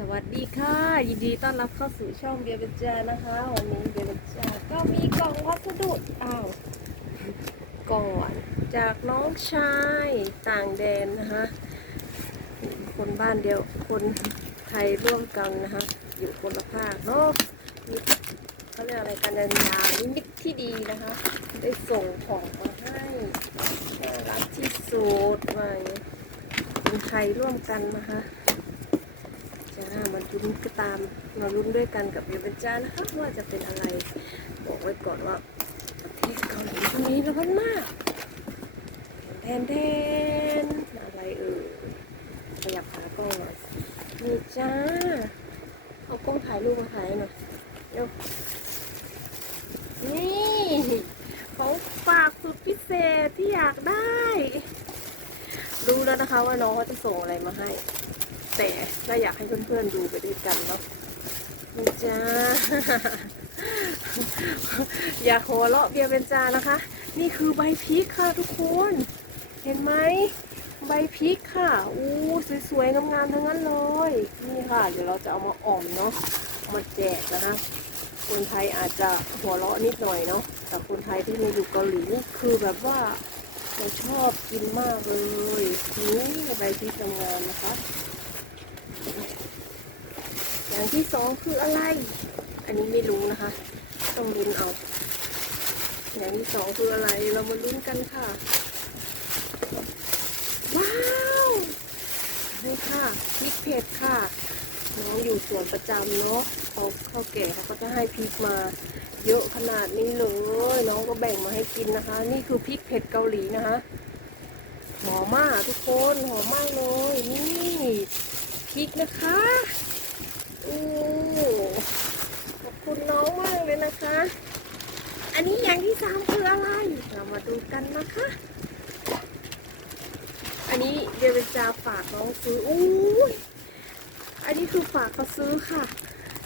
สวัสดีค่ะ ยินดีต้อนรับเข้าสู่ช่องเบียร์เบญจานะคะ วันนี้เบียร์เบญจาก็มีกล่องวัสดุอ้าวก่อนจากน้องชายต่างแดนนะคะ คนบ้านเดียวคนไทยร่วมกันนะคะ อยู่คนละภาคเนาะมีเขาเรียกอะไรกันยันยานิมิตที่ดีนะคะ ได้ส่งของมาให้น่ารักที่สุดมาอย่างเงี้ยคนไทยร่วมกันนะคะ มันลุ้นก็ตามมาลุ้นด้วยกันกับเบียร์เบญจานะคะว่าจะเป็นอะไร บอกไว้ก่อนว่าประเทศเกาหลีช่วงนี้ร้อนมากแทนแทนอะไรเออขยับขากล้องหน่อยนี่จ้า เอากล้องถ่ายรูปมาถ่ายหน่อยเร็วนี่ของฝากสุดพิเศษที่อยากได้ รู้แล้วนะคะว่าน้องเขาจะส่งอะไรมาให้ แต่ก็อยากให้เพื่อนๆดูไปด้วยกันเนาะนี่จ้า อยากหัวเราะเบียร์เบนจานะคะ นี่คือใบพริกค่ะทุกคน เห็นไหมใบพริกค่ะ อู้สวยๆงามๆทั้งนั้นเลย นี่ค่ะ เดี๋ยวเราจะเอามาอ่อมเนาะมาแจกนะคะคนไทยอาจจะหัวเราะนิดหน่อยเนาะแต่คนไทยที่มาอยู่เกาหลีนี่คือแบบว่าเราชอบกินมากเลยนี่ใบพริกงามนะคะ อย่างที่สองคืออะไร อันนี้ไม่รู้นะคะ ต้องลุ้นเอา อย่างที่สองคืออะไร เรามาลุ้นกันค่ะ ว้าวนี่ค่ะพริกเผ็ดค่ะน้องอยู่สวนประจำเนาะเขาเข้าแก่เขาก็จะให้พริกมา เยอะขนาดนี้เลยน้องก็แบ่งมาให้กินนะคะ นี่คือพริกเผ็ดเกาหลีนะคะหอมมากทุกคนหอมมากเลยนี่พริกนะคะ ขอบคุณน้องมากเลยนะคะ อันนี้อย่างที่สามคืออะไร เรามาดูกันนะคะ อันนี้เดี๋ยวจะฝากน้องซื้ออู้ยอันนี้คือฝากเขาซื้อค่ะ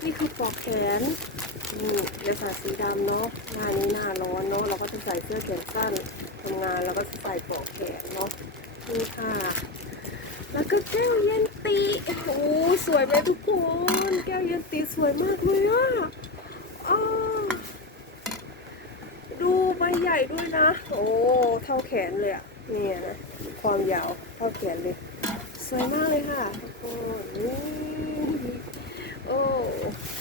นี่คือปลอกแขนนี่เดี๋ยวใส่สีดำเนาะหน้านี้หน้าร้อนเนาะเราก็จะใส่เสื้อแขนสั้นทำงานแล้วก็จะใส่ปลอกแขนเนาะนี่ค่ะ แล้วก็แก้วเย็นตีโอ้โหสวยไหมทุกคน แก้วเย็นตีสวยมากเลยอะอ้าวดูใบใหญ่ด้วยนะ โอ้เท่าแขนเลยอะเนี่ยนะความยาวเท่าแขนเลย สวยมากเลยค่ะทุกคนโอ้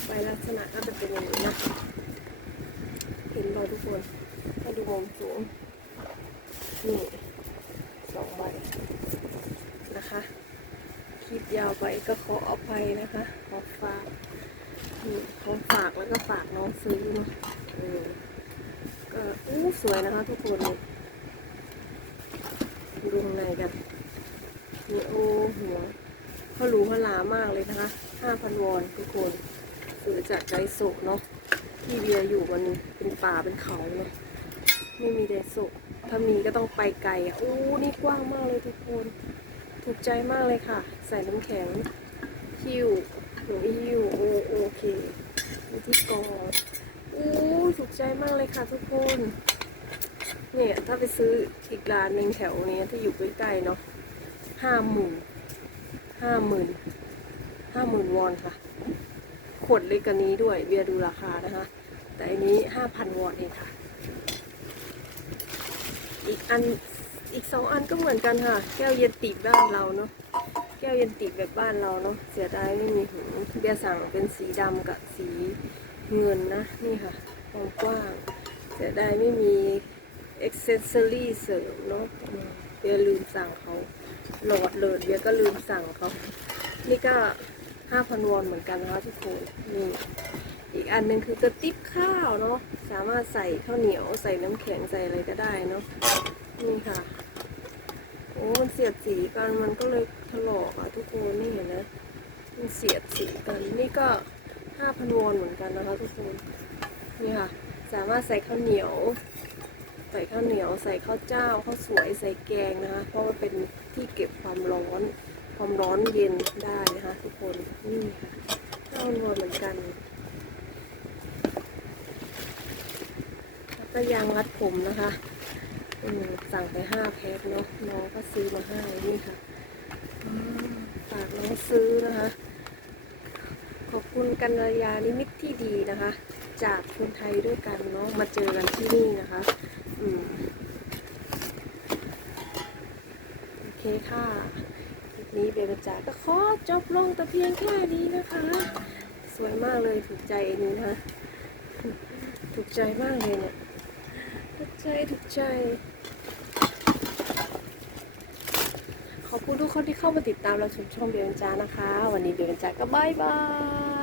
ใบลักษณะก็จะเป็นอย่างนี้นะเห็นบอทุกคนให้ดูมุมสูงนี่ นะคะ คลิปยาวไปก็ขออภัยนะคะ ขอฝากของฝากแล้วก็ฝากน้องซื้อเนาะเอก็อู้สวยนะคะทุกคนดูข้างในกันนี่โอหัวเขาหรูเขาหลามากเลยนะคะ5,000วอนทุกคนซื้อจากไดโซะเนาะที่เบียร์อยู่มันเป็นป่าเป็นเขาเนาะไม่มีไดโซะถ้ามีก็ต้องไปไกลอะอู้นี่กว้างมากเลยทุกคน ถูกใจมากเลยค่ะ ใส่น้ำแข็งหิ้วหนูหิ้วโอโอเคมีที่กรองอู้ถูกใจมากเลยค่ะทุกคน เนี่ย ถ้าไปซื้ออีกร้านหนึ่งแถวนี้ที่อยู่ใกล้ๆเนาะห้าหมื่นห้าหมื่นห้าหมื่นวอนค่ะ ขวดเล็กกว่านี้ด้วยเบียดูราคานะคะ แต่อันนี้ห้าพันวอนเองค่ะ อีกอัน อีกสองอันก็เหมือนกันค่ะ แก้วเย็นติบ้านเราเนาะแก้วเย็นติแบบบ้านเราเนาะเสียดายไม่มีหูเบียร์สั่งเป็นสีดำกับสีเงินนะนี่ค่ะความกว้างเสียดายไม่มีเอ็กเซสซอรี่เสริมเนาะเบียร์ลืมสั่งเขาหลอดเลยเบียร์ก็ลืมสั่งเขานี่ก็ห้าพันวอนเหมือนกันนะคะทุกคนนี่อีกอันหนึ่งคือกระติบข้าวเนาะ สามารถใส่ข้าวเหนียวใส่น้ำแข็งใส่อะไรก็ได้เนาะนี่ค่ะโอ้มันเสียดสีกันมันก็เลยถลอกอะทุกคนนี่เห็นนะมันเสียดสีกันนี่ก็ห้าพันวอนเหมือนกันนะคะทุกคนนี่ค่ะ สามารถใส่ข้าวเหนียว ใส่ข้าวเหนียว ใส่ข้าวเจ้าข้าวสวยใส่แกงนะคะเพราะมันเป็นที่เก็บความร้อน ความร้อนเย็นได้นะคะทุกคนนี่ค่ะห้าพันวอนเหมือนกัน แล้ว ก็ยางรัดผมนะคะสั่งไปห้าแพ็คเนาะน้องก็ซื้อมาให้นี่ค่ะฝากน้องซื้อนะคะ ขอบคุณกัญญานิมิตที่ดีนะคะ จากคนไทยด้วยกันเนาะมาเจอกันที่นี่นะคะอืมโอเคค่ะคลิปนี้เบลจาก็ขอจบลงแต่เพียงแค่นี้นะคะ สวยมากเลยถูกใจอันนี้นะคะถูกใจมากเลยเนี่ย ใจถูกใจ ขอบคุณทุกคนที่เข้ามาติดตามเราชมช่องเบลจ้านะคะ วันนี้เบลจ้าก็บายบาย